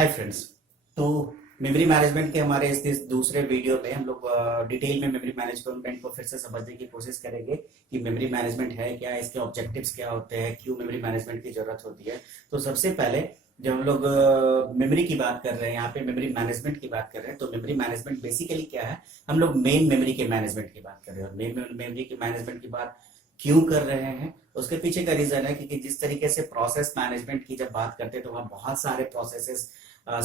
Hi friends. तो memory management के हमारे इस दूसरे वीडियो में हम लोग डिटेल में मेमोरी मैनेजमेंट को फिर से समझने की कोशिश करेंगे कि मेमोरी मैनेजमेंट है क्या, इसके ऑब्जेक्टिव्स क्या होते हैं, क्यों मेमोरी मैनेजमेंट की जरूरत होती है। तो सबसे पहले जब हम लोग मेमोरी की बात कर रहे हैं, यहाँ पे मेमोरी मैनेजमेंट की बात कर रहे हैं, तो मेमोरी मैनेजमेंट बेसिकली क्या है, हम लोग मेन मेमोरी के मैनेजमेंट की बात कर रहे हैं। और मेन मेमोरी के मैनेजमेंट की बात क्यों कर रहे हैं, उसके पीछे का रीजन है क्योंकि जिस तरीके से प्रोसेस मैनेजमेंट की जब बात करते हैं तो वहाँ बहुत सारे प्रोसेसेस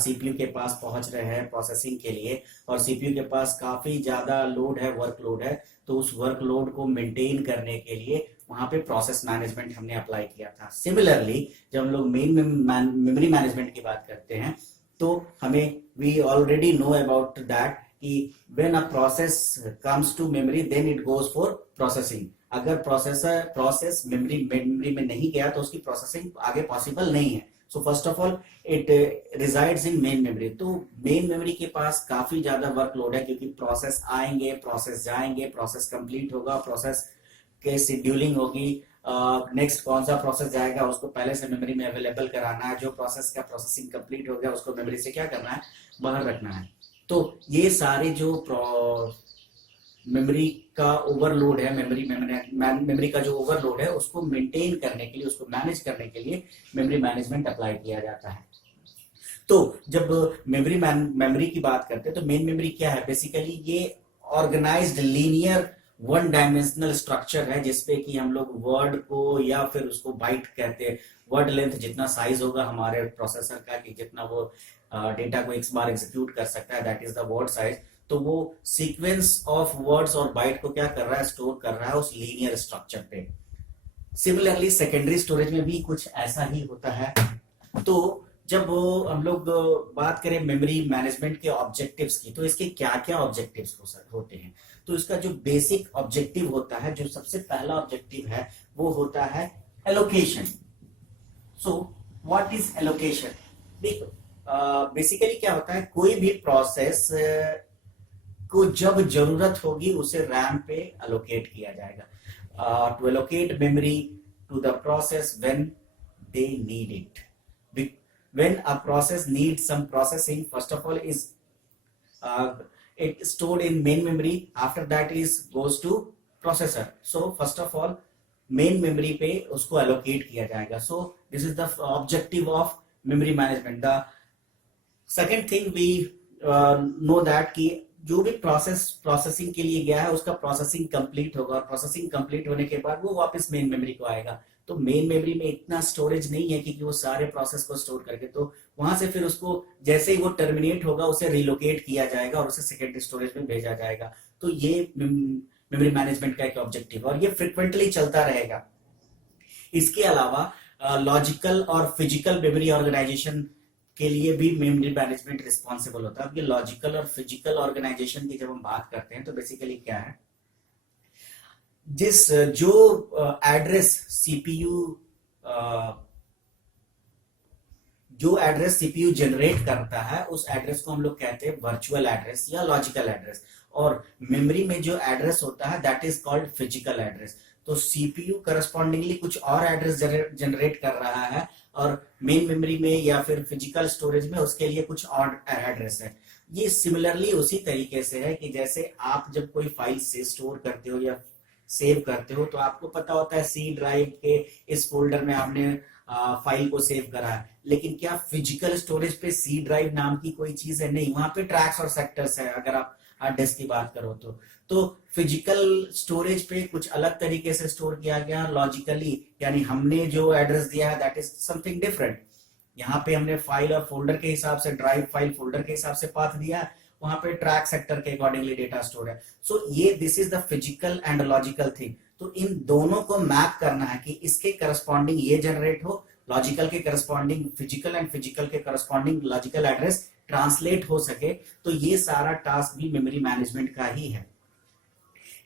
सीपीयू के पास पहुंच रहे हैं प्रोसेसिंग के लिए, और सीपीयू के पास काफी ज्यादा लोड है, वर्कलोड है। तो उस वर्कलोड को मेंटेन करने के लिए वहां पे प्रोसेस मैनेजमेंट हमने अप्लाई किया था। सिमिलरली जब हम लोग मेन मेमोरी मैनेजमेंट की बात करते हैं तो हमें we already know about that कि when a process comes to memory then it goes for processing. अगर प्रोसेस मेमोरी में नहीं गया तो उसकी प्रोसेसिंग आगे पॉसिबल नहीं है। So first of all it resides in main memory. तो मेन मेमोरी के पास काफी ज्यादा वर्कलोड है क्योंकि प्रोसेस आएंगे, प्रोसेस जाएंगे, प्रोसेस कंप्लीट होगा, प्रोसेस के शेड्यूलिंग होगी, नेक्स्ट कौन सा प्रोसेस जाएगा उसको पहले से मेमोरी में अवेलेबल कराना है, जो प्रोसेस का प्रोसेसिंग कंप्लीट हो गया उसको मेमोरी से क्या करना है, बाहर रखना है। तो ये सारे जो मेमोरी का ओवरलोड है, मेमोरी का जो ओवरलोड है उसको मेंटेन करने के लिए, उसको मैनेज करने के लिए मेमोरी मैनेजमेंट अप्लाई किया जाता है। तो जब मेमोरी की बात करते हैं तो मेन मेमोरी क्या है, बेसिकली ये organised linear one dimensional structure है जिसपे कि हम लोग वर्ड को या फिर उसको बाइट कहते हैं। वर्ड लेंथ जितना साइज होगा हमारे प्रोसेसर का कि जितना वो डेटा को एक बार एग्जीक्यूट कर सकता है, that is the word size. तो वो सीक्वेंस ऑफ वर्ड्स और बाइट को क्या कर रहा है, स्टोर कर रहा है उस लीनियर स्ट्रक्चर पे। सिमिलरली सेकेंडरी स्टोरेज में भी कुछ ऐसा ही होता है। तो जब हम लोग बात करें मेमोरी मैनेजमेंट के ऑब्जेक्टिव्स की, तो इसके क्या क्या ऑब्जेक्टिव्स होते हैं। तो इसका जो बेसिक ऑब्जेक्टिव होता है, जो सबसे पहला ऑब्जेक्टिव है, वो होता है allocation. So what is allocation? देखो बेसिकली क्या होता है, कोई भी प्रोसेस को जब जरूरत होगी उसे रैम पे अलोकेट किया जाएगा। To allocate memory to the process when they need it. When a process needs some processing, first of all is it stored in main memory, after that is goes to processor. So first of all main memory पे उसको allocate किया जाएगा। So this is the objective of memory management. The second thing we know that कि जो भी processing के लिए गया है उसका प्रोसेसिंग कंप्लीट होगा, और प्रोसेसिंग कंप्लीट होने के बाद वो वापस मेन मेमोरी को आएगा। तो मेन मेमोरी में इतना स्टोरेज नहीं है कि वो सारे प्रोसेस को स्टोर करके, तो वहां से फिर उसको जैसे ही वो टर्मिनेट होगा उसे रिलोकेट किया जाएगा और उसे सेकेंडरी स्टोरेज में भेजा जाएगा। तो ये मेमोरी मैनेजमेंट का एक ऑब्जेक्टिव है और ये फ्रिक्वेंटली चलता रहेगा। इसके अलावा लॉजिकल और फिजिकल मेमोरी ऑर्गेनाइजेशन के लिए भी मेमोरी मैनेजमेंट रिस्पॉन्सिबल होता है। अब ये लॉजिकल और फिजिकल ऑर्गेनाइजेशन की जब हम बात करते हैं तो बेसिकली क्या है, जिस जो एड्रेस सीपीयू जनरेट करता है उस एड्रेस को हम लोग कहते हैं वर्चुअल एड्रेस या लॉजिकल एड्रेस, और मेमोरी में जो एड्रेस होता है that is called physical address. तो सीपीयू करस्पॉन्डिंगली कुछ और एड्रेस जनरेट कर रहा है और मेन मेमोरी में या फिर फिजिकल स्टोरेज में उसके लिए कुछ और एड्रेस है। ये सिमिलरली उसी तरीके से है कि जैसे आप जब कोई फाइल से स्टोर करते हो या सेव करते हो तो आपको पता होता है सी ड्राइव के इस फोल्डर में आपने फाइल को सेव करा है, लेकिन क्या फिजिकल स्टोरेज पे सी ड्राइव नाम की कोई चीज है? नहीं, वहां पे ट्रैक्स और सेक्टर्स है। अगर आप हार्ड डिस्क की बात करो तो फिजिकल स्टोरेज पे कुछ अलग तरीके से स्टोर किया गया, लॉजिकली यानी हमने जो एड्रेस दिया है दैट इज समथिंग डिफरेंट। यहाँ पे हमने फाइल और फोल्डर के हिसाब से, ड्राइव फाइल फोल्डर के हिसाब से पाथ दिया, वहां पे ट्रैक सेक्टर के अकॉर्डिंगली डेटा स्टोर है। सो ये this is the physical and logical thing. तो इन दोनों को मैप करना है कि इसके करस्पॉन्डिंग ये जनरेट हो, लॉजिकल के करस्पॉन्डिंग फिजिकल एंड फिजिकल के करस्पॉन्डिंग लॉजिकल एड्रेस ट्रांसलेट हो सके। तो ये सारा टास्क भी मेमोरी मैनेजमेंट का ही है।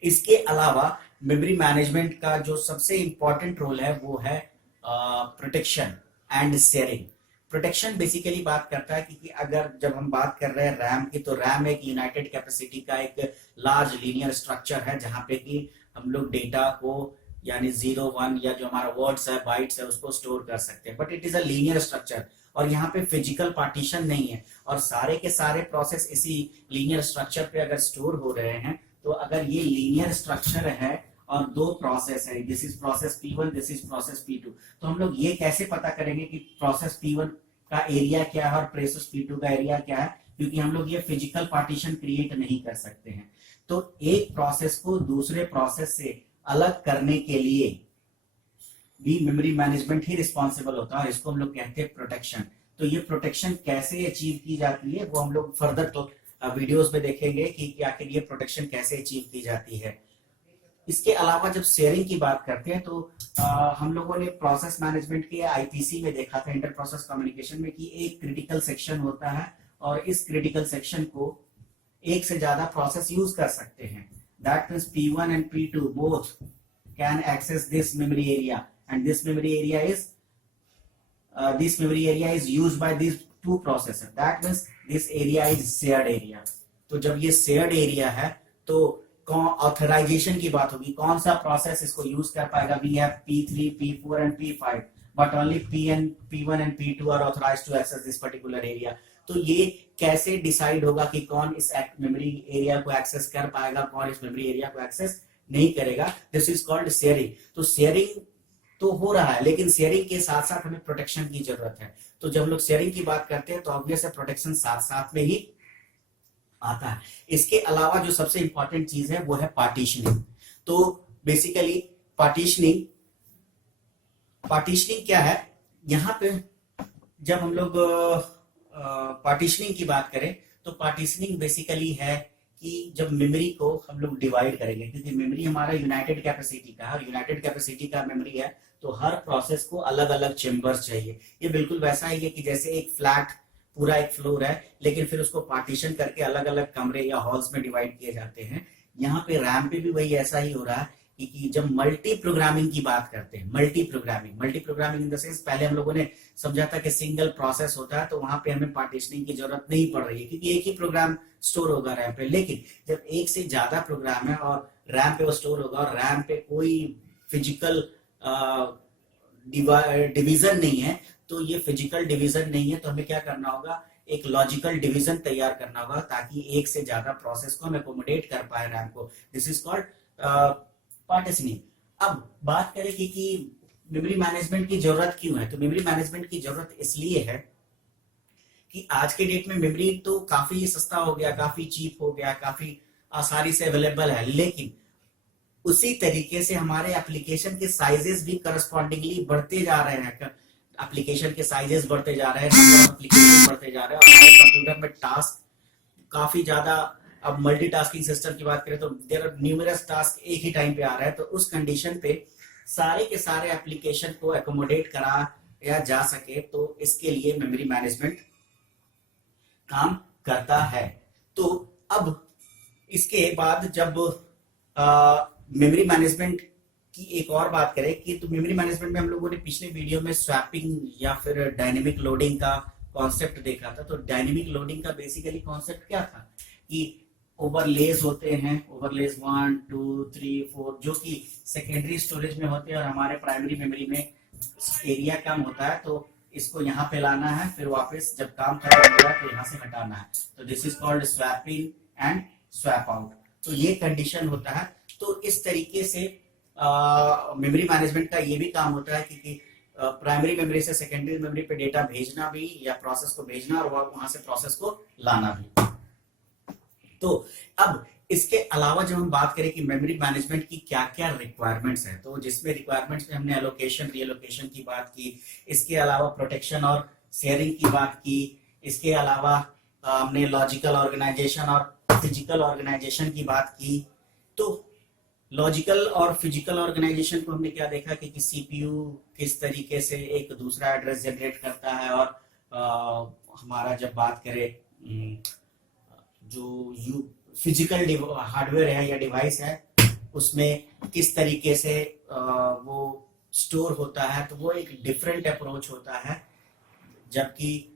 इसके अलावा मेमोरी मैनेजमेंट का जो सबसे इंपॉर्टेंट रोल है वो है protection and sharing. Protection basically बात करता है कि अगर जब हम बात कर रहे हैं रैम की, तो रैम एक यूनाइटेड कैपेसिटी का एक लार्ज लीनियर स्ट्रक्चर है जहां पे कि हम लोग डेटा को यानी 0 1 या जो हमारा वर्ड्स है, बाइट्स है, उसको स्टोर कर सकते हैं, but it is a linear structure. और यहाँ पे फिजिकल पार्टीशन नहीं है और सारे के सारे प्रोसेस इसी लीनियर स्ट्रक्चर पे अगर स्टोर हो रहे हैं, तो अगर ये लीनियर स्ट्रक्चर है और दो प्रोसेस है, this is process P1, this is process P2, तो हम लोग ये कैसे पता करेंगे कि प्रोसेस P1 का एरिया क्या है और प्रोसेस P2 का एरिया क्या है, क्योंकि हम लोग ये फिजिकल पार्टीशन क्रिएट नहीं कर सकते हैं। तो एक प्रोसेस को दूसरे प्रोसेस से अलग करने के लिए भी मेमोरी मैनेजमेंट ही रिस्पॉन्सिबल होता है और इसको हम लोग कहते हैं प्रोटेक्शन। तो ये प्रोटेक्शन कैसे अचीव की जाती है वो हम लोग फर्दर तो वीडियोस में देखेंगे कि आखिर ये प्रोटेक्शन कैसे अचीव की जाती है। इसके अलावा जब शेयरिंग की बात करते हैं तो हम लोगों ने प्रोसेस मैनेजमेंट के आईपीसी में देखा था, इंटर प्रोसेस कम्युनिकेशन में, कि एक क्रिटिकल सेक्शन होता है और इस क्रिटिकल सेक्शन को एक से ज्यादा प्रोसेस यूज कर सकते हैं। That means P1 and P2 both can access this memory area and this memory area is used by these two processors. That means this area is shared area. तो जब ये shared area है तो authorisation की बात होगी, कौन सा प्रोसेस इसको यूज कर पाएगा। We have P3, P4 and P5 but only P1 and P2 are authorized to access this particular area. तो ये कैसे डिसाइड होगा कि कौन इस मेमोरी एरिया को एक्सेस कर पाएगा, कौन इस मेमोरी एरिया को एक्सेस नहीं करेगा। This is called sharing. तो शेयरिंग तो हो रहा है, लेकिन शेयरिंग के साथ साथ हमें प्रोटेक्शन की जरूरत है। तो जब हम लोग शेयरिंग की बात करते हैं तो ऑब्वियस है प्रोटेक्शन साथ साथ में ही आता है। इसके अलावा जो सबसे इंपॉर्टेंट चीज है वो है पार्टीशनिंग। तो बेसिकली पार्टीशनिंग क्या है, यहाँ पे जब हम लोग पार्टीशनिंग की बात करें तो पार्टीशनिंग बेसिकली है कि जब मेमोरी को हम लोग डिवाइड करेंगे, क्योंकि मेमोरी हमारा यूनाइटेड कैपेसिटी का है और यूनाइटेड कैपेसिटी का मेमोरी है, तो हर प्रोसेस को अलग अलग चेम्बर्स चाहिए। ये बिल्कुल वैसा ही है कि जैसे एक फ्लैट पूरा एक फ्लोर है, लेकिन फिर उसको पार्टीशन करके अलग अलग कमरे या हॉल्स में डिवाइड किए जाते हैं। यहाँ पे रैम पे भी वही ऐसा ही हो रहा है कि जब मल्टी प्रोग्रामिंग की बात करते हैं, multi programming in the sense, पहले हम लोगों ने समझा था कि सिंगल प्रोसेस होता है तो वहां पे हमें पार्टीशनिंग की जरूरत नहीं पड़ रही है क्योंकि एक ही प्रोग्राम स्टोर होगा रैम पे। लेकिन जब एक से ज्यादा प्रोग्राम है और रैम पे वो स्टोर होगा और रैम पे कोई फिजिकल डिवीजन नहीं है, तो ये फिजिकल डिवीजन नहीं है तो हमें क्या करना होगा, एक लॉजिकल डिवीजन तैयार करना होगा ताकि एक से ज्यादा प्रोसेस को हम एकोमोडेट कर पाए रैम को। This is called partitioning. अब बात करें कि मेमोरी मैनेजमेंट की जरूरत क्यों है, तो मेमोरी मैनेजमेंट की जरूरत इसलिए है कि आज के डेट में मेमोरी तो काफी सस्ता हो गया, काफी चीप हो गया, काफी आसानी से अवेलेबल है, लेकिन उसी तरीके से हमारे एप्लीकेशन के साइजेस भी करस्पॉन्डिंगली बढ़ते जा रहे हैं। एप्लीकेशन के साइजेस बढ़ते जा रहे हैं, नंबर ऑफ एप्लीकेशन बढ़ते जा रहे हैं और हमारे कंप्यूटर में टास्क काफी ज्यादा, अब मल्टीटास्किंग सिस्टम की बात करें तो देयर आर न्यूमरस टास्क एक ही टाइम पे आ रहा है, तो उस कंडीशन पे सारे के सारे एप्लीकेशन को एकोमोडेट कराया जा सके, तो इसके लिए मेमोरी मैनेजमेंट काम करता है। तो अब इसके बाद जब मेमोरी मैनेजमेंट की एक और बात करें कि तो मेमोरी मैनेजमेंट में हम लोगों ने पिछले वीडियो में स्वैपिंग या फिर डायनेमिक लोडिंग का कॉन्सेप्ट देखा था। तो डायनेमिक लोडिंग का बेसिकली कॉन्सेप्ट क्या था कि ओवरलेज होते हैं, ओवरलेज 1 2 3 4 जो कि सेकेंडरी स्टोरेज में होते हैं और हमारे प्राइमरी मेमोरी में एरिया कम होता है, तो इसको यहाँ पे लाना है, फिर वापस जब काम खत्म होगा तो यहाँ से हटाना है। तो this is called swapping and swap out. तो ये कंडीशन होता है। तो इस तरीके से मेमोरी मैनेजमेंट का ये भी काम होता है कि प्राइमरी मेमोरी से सेकेंडरी मेमोरी पे डेटा भेजना भी या प्रोसेस को भेजना और वहां से प्रोसेस को लाना भी। तो अब इसके अलावा जब हम बात करें कि मेमोरी मैनेजमेंट की क्या क्या रिक्वायरमेंट्स हैं, तो जिसमें रिक्वायरमेंट्स में हमने एलोकेशन रीएलोकेशन की बात की, इसके अलावा प्रोटेक्शन और शेयरिंग की बात की, इसके अलावा हमने लॉजिकल ऑर्गेनाइजेशन और फिजिकल ऑर्गेनाइजेशन की बात की। तो लॉजिकल और फिजिकल ऑर्गेनाइजेशन को हमने क्या देखा कि सीपीयू किस तरीके से एक दूसरा एड्रेस जनरेट करता है और हमारा जब बात करें जो फिजिकल हार्डवेयर है या डिवाइस है उसमें किस तरीके से वो स्टोर होता है, तो वो एक डिफरेंट अप्रोच होता है, जबकि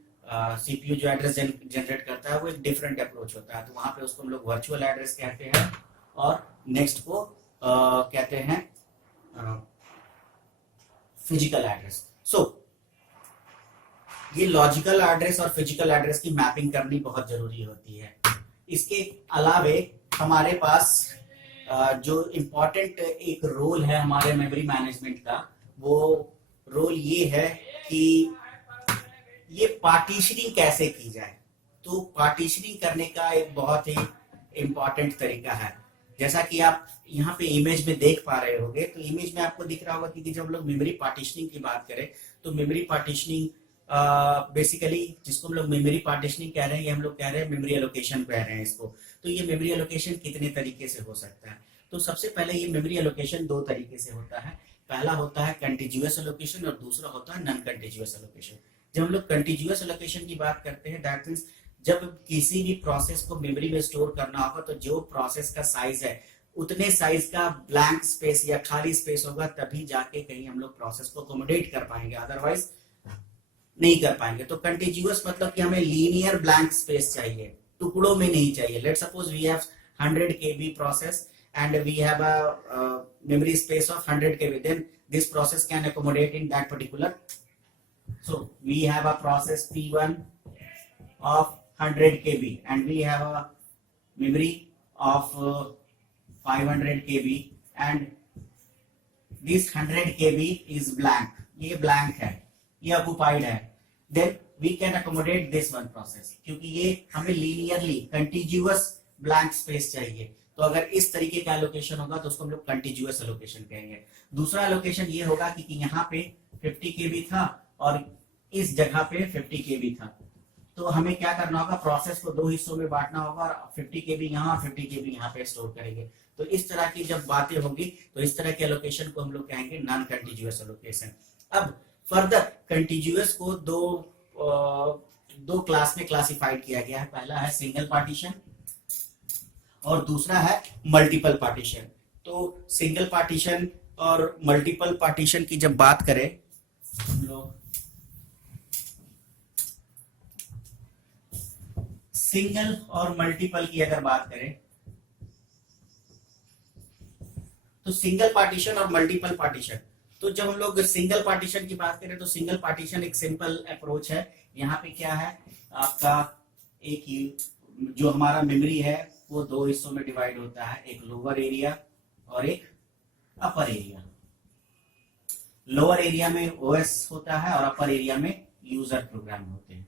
सीपीयू जो एड्रेस जनरेट करता है वो एक डिफरेंट अप्रोच होता है। तो वहां पे उसको हम लोग वर्चुअल एड्रेस कहते हैं और नेक्स्ट को कहते हैं फिजिकल एड्रेस। सो ये लॉजिकल एड्रेस और फिजिकल एड्रेस की मैपिंग करनी बहुत जरूरी होती है। इसके अलावे हमारे पास जो इम्पोर्टेंट एक रोल है हमारे मेमोरी मैनेजमेंट का, वो रोल ये है कि ये पार्टीशनिंग कैसे की जाए। तो पार्टीशनिंग करने का एक बहुत ही इम्पोर्टेंट तरीका है। जैसा कि आप यहाँ पे इमेज में देख पा रहे होंगे, तो इमेज में आपको दिख रहा होगा कि जब लोग मेमोरी पार्टीशनिंग की बात करें तो मेमोरी पार्टीशनिंग बेसिकली जिसको हम लोग मेमोरी पार्टीशनिंग कह रहे हैं, ये हम लोग कह रहे हैं मेमोरी एलोकेशन कह रहे हैं इसको। तो ये मेमोरी एलोकेशन कितने तरीके से हो सकता है? तो सबसे पहले ये मेमोरी एलोकेशन दो तरीके से होता है। पहला होता है कंटिन्यूअस एलोकेशन और दूसरा होता है नॉन कंटिन्यूअस एलोकेशन। जब हम लोग कंटिन्यूअस एलोकेशन की बात करते हैं, दैट मींस जब किसी भी प्रोसेस को मेमोरी में स्टोर करना होगा तो जो प्रोसेस का साइज है उतने साइज का ब्लैंक स्पेस या खाली स्पेस होगा, तभी जाके कहीं हम लोग प्रोसेस को अकोमोडेट कर पाएंगे, अदरवाइज नहीं कर पाएंगे। तो कंटिन्यूअस मतलब कि हमें लीनियर ब्लैंक स्पेस चाहिए, टुकड़ों में नहीं चाहिए। Let suppose we have 100 KB process and we have a memory space of 100 KB, then this process can accommodate in that particular. So we have a process P1 of 100 KB and we have a memory of 500 KB and this 100 KB is blank, ये blank है, ये occupied है, then we can accommodate this one process क्योंकि ये हमें linearly contiguous blank space चाहिए। तो अगर इस तरीके का एलोकेशन होगा तो उसको हम लोग कंटिन्यूअस एलोकेशन कहेंगे। दूसरा एलोकेशन ये होगा कि यहाँ पे 50 KB था और इस जगह पे 50 KB था, तो हमें क्या करना होगा, प्रोसेस को दो हिस्सों में बांटना होगा और 50 KB यहाँ और 50 KB यहाँ पे स्टोर करेंगे। तो इस तरह की जब बातें होगी तो इस तरह के एलोकेशन को हम लोग कहेंगे नॉन कंटिन्यूअस एलोकेशन। अब फर्दर कंटिन्यूअस को दो क्लास में क्लासिफाइड किया गया है। पहला है सिंगल पार्टीशन और दूसरा है मल्टीपल पार्टीशन। तो सिंगल पार्टीशन और मल्टीपल पार्टीशन की जब बात करें हम लोग, सिंगल और मल्टीपल की अगर बात करें तो सिंगल पार्टीशन और मल्टीपल पार्टीशन, तो जब हम लोग सिंगल पार्टीशन की बात करें तो सिंगल पार्टीशन एक सिंपल अप्रोच है। यहाँ पे क्या है, आपका एक ही जो हमारा मेमोरी है वो दो हिस्सों में डिवाइड होता है, एक लोअर एरिया और एक अपर एरिया। लोअर एरिया में ओएस होता है और अपर एरिया में यूजर प्रोग्राम होते हैं।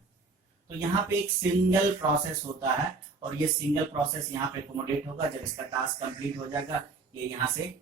तो यहाँ पे एक सिंगल प्रोसेस होता है और ये सिंगल प्रोसेस यहाँ पे अकोमोडेट होगा। जब इसका टास्क कंप्लीट हो जाएगा ये यहाँ से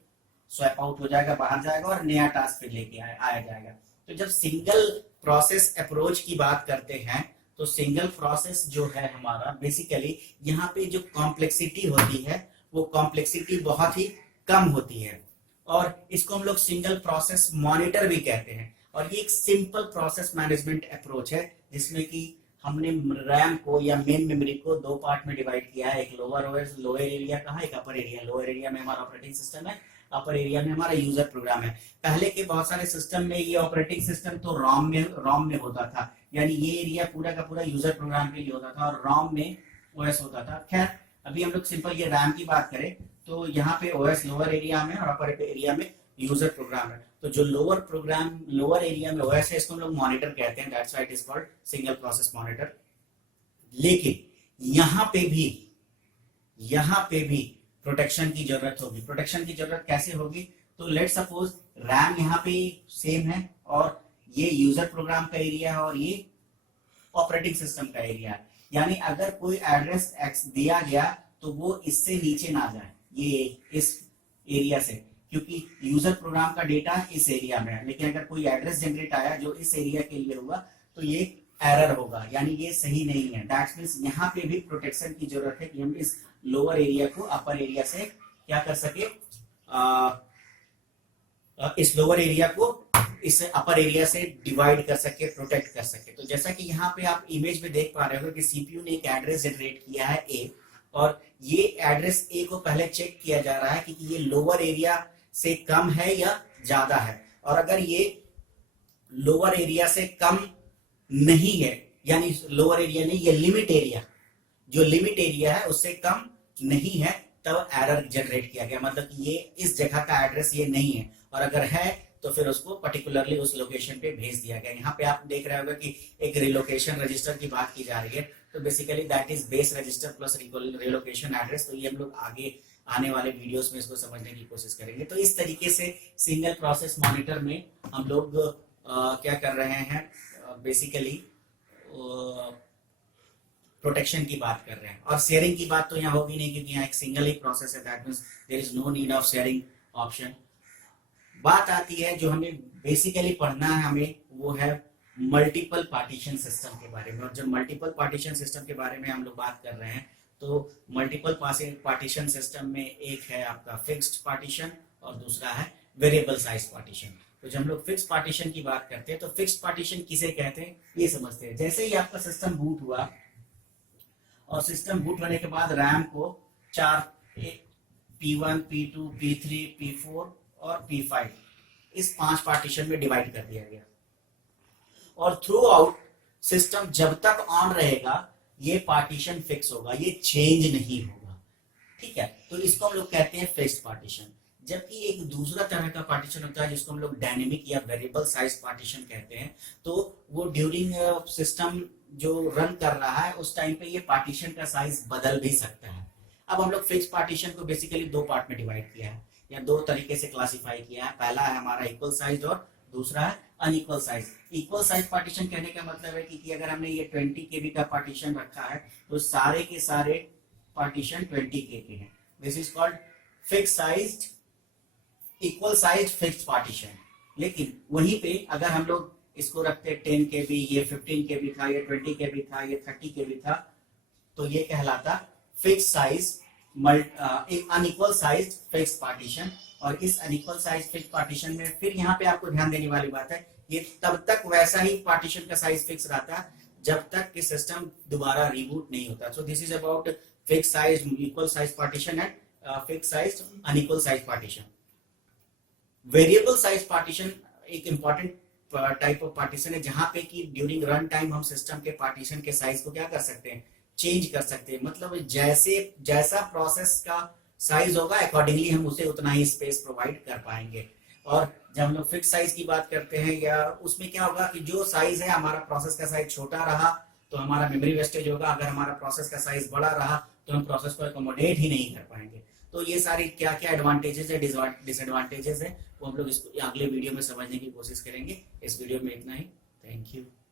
स्वैप आउट हो जाएगा, बाहर जाएगा और नया टास्क फिर लेके आया जाएगा। तो जब सिंगल प्रोसेस अप्रोच की बात करते हैं तो सिंगल प्रोसेस जो है हमारा बेसिकली यहाँ पे जो कॉम्प्लेक्सिटी होती है वो कॉम्प्लेक्सिटी बहुत ही कम होती है और इसको हम लोग सिंगल प्रोसेस मॉनिटर भी कहते हैं। और ये एक सिंपल प्रोसेस मैनेजमेंट अप्रोच है जिसमें कि हमने रैम को या मेन मेमोरी को दो पार्ट में डिवाइड किया है, एक लोअर ओएस लोअर एरिया का है, एक अपर एरिया। लोअर एरिया में हमारा ऑपरेटिंग सिस्टम है, अपर एरिया में हमारा यूजर प्रोग्राम है। पहले के बहुत सारे सिस्टम में ये ऑपरेटिंग सिस्टम तो रॉम में होता था, यानी ये एरिया पूरा का पूरा यूजर प्रोग्राम के लिए होता था और रॉम में ओएस होता था। खैर अभी हम लोग सिंपल ये रैम की बात करें तो यहाँ पे ओएस लोअर एरिया में और अपर एरिया में यूजर प्रोग्राम है। तो जो लोअर एरिया में ओएस है इसको हम लोग मॉनिटर कहते हैं, that's why it is called single process monitor. लेकिन यहाँ पे भी प्रोटेक्शन की जरूरत होगी। प्रोटेक्शन की जरूरत कैसे होगी, तो लेट सपोज रैम यहाँ पे सेम है और ये यूजर प्रोग्राम का एरिया है और ये ऑपरेटिंग सिस्टम का एरिया है। यानी अगर कोई एड्रेस एक्स दिया गया तो वो इससे नीचे ना जाए, ये इस एरिया से, क्योंकि यूजर प्रोग्राम का डेटा इस एरिया में है। लेकिन अगर कोई एड्रेस जनरेट आया जो इस एरिया के लिए होगा तो ये एरर होगा, यानी ये सही नहीं है। दैट मींस यहाँ पे भी प्रोटेक्शन की जरूरत है कि हम इस लोअर एरिया को अपर एरिया से क्या कर सके, इस लोअर एरिया को इस अपर एरिया से डिवाइड कर सके, प्रोटेक्ट कर सके। तो जैसा कि यहाँ पे आप इमेज में देख पा रहे हो कि सीपीयू ने एक एड्रेस जनरेट किया है ए, और ये एड्रेस ए को पहले चेक किया जा रहा है कि ये लोअर एरिया से कम है या ज्यादा है। और अगर ये लोअर एरिया से कम नहीं है, यानी लोअर एरिया नहीं, ये लिमिट एरिया, जो लिमिट एरिया है उससे कम नहीं है, तब एरर जनरेट किया गया, मतलब कि ये इस जगह का एड्रेस ये नहीं है। और अगर है तो फिर उसको पर्टिकुलरली उस लोकेशन पे भेज दिया गया। यहाँ पे आप देख रहे होगा कि एक रिलोकेशन रजिस्टर की बात की जा रही है, तो basically that is base register plus relocation address. तो ये हम लोग आगे आने वाले वीडियोस में इसको समझने की कोशिश करेंगे। तो इस तरीके से सिंगल प्रोसेस मॉनिटर में हम लोग क्या कर रहे हैं, बेसिकली प्रोटेक्शन की बात कर रहे हैं। और शेयरिंग की बात तो यहाँ होगी नहीं, क्योंकि यहाँ एक सिंगल ही प्रोसेस है, that means there is no need of sharing option. बात आती है जो हमें बेसिकली पढ़ना है, हमें वो है मल्टीपल पार्टीशन सिस्टम के बारे में। और जब मल्टीपल पार्टीशन सिस्टम के बारे में हम लोग बात कर रहे हैं, तो मल्टीपल पार्टीशन सिस्टम में एक है आपका फिक्स्ड पार्टीशन और दूसरा है वेरिएबल साइज पार्टीशन। तो जब हम लोग फिक्स पार्टीशन की बात करते हैं, तो फिक्स पार्टीशन किसे कहते हैं ये समझते हैं। जैसे ही आपका सिस्टम बूट हुआ और सिस्टम बूट होने के बाद रैम को 4 P1, P2, P3, P4 और P5 इस 5 पार्टीशन में डिवाइड कर दिया गया। और थ्रू आउट सिस्टम जब तक ऑन रहेगा ये पार्टीशन फिक्स होगा, ये चेंज नहीं होगा, ठीक है। तो इसको हम लोग कहते हैं फिक्स्ड पार्टीशन। जबकि एक दूसरा तरह का पार्टीशन होता है जिसको हम लोग डायनेमिक या वेरिएबल साइज पार्टीशन कहते हैं। तो वो ड्यूरिंग सिस्टम जो रन कर रहा है उस टाइम पे ये पार्टीशन का साइज बदल भी सकता है। अब हम लोग फिक्स पार्टीशन को बेसिकली 2 पार्ट में डिवाइड किया है या 2 तरीके से क्लासिफाई किया है। पहला है हमारा इक्वल साइज और दूसरा है unequal size. Equal size partition कहने का मतलब है कि अगर हमने ये 20 KB का पार्टीशन रखा है तो सारे के सारे पार्टीशन 20 K के हैं। This is called fix sized equal size fixed partition. लेकिन वहीं पे अगर हम लोग इसको रखते 10 KB, ये 15 KB था, ये 20 KB था, ये 30 KB था, तो ये कहलाता fix size unequal size fix partition. और इस अनइक्वल साइज फिक्स पार्टीशन में फिर यहाँ पे आपको ध्यान देने वाली बात है, ये तब तक वैसा ही पार्टीशन का साइज फिक्स रहता है जब तक कि सिस्टम दोबारा रिबूट नहीं होता। So this is about fix size equal size partition and fix size unequal size partition. Variable size partition एक इंपॉर्टेंट टाइप ऑफ पार्टीशन है जहां पे कि ड्यूरिंग रन टाइम हम सिस्टम के पार्टीशन के साइज को क्या कर सकते हैं, चेंज कर सकते हैं। मतलब जैसा प्रोसेस का साइज होगा अकॉर्डिंगली हम उसे उतना ही स्पेस प्रोवाइड कर पाएंगे। और जब हम लोग फिक्स साइज की बात करते हैं, या उसमें क्या होगा कि जो साइज है हमारा प्रोसेस का साइज छोटा रहा तो हमारा मेमोरी वेस्टेज होगा, अगर हमारा प्रोसेस का साइज बड़ा रहा तो हम प्रोसेस को एकोमोडेट ही नहीं कर पाएंगे। तो ये सारी क्या क्या एडवांटेजेस है डिसएडवांटेजेस है वो हम लोग इसको अगले वीडियो में समझने की कोशिश करेंगे। इस वीडियो में इतना ही। Thank you.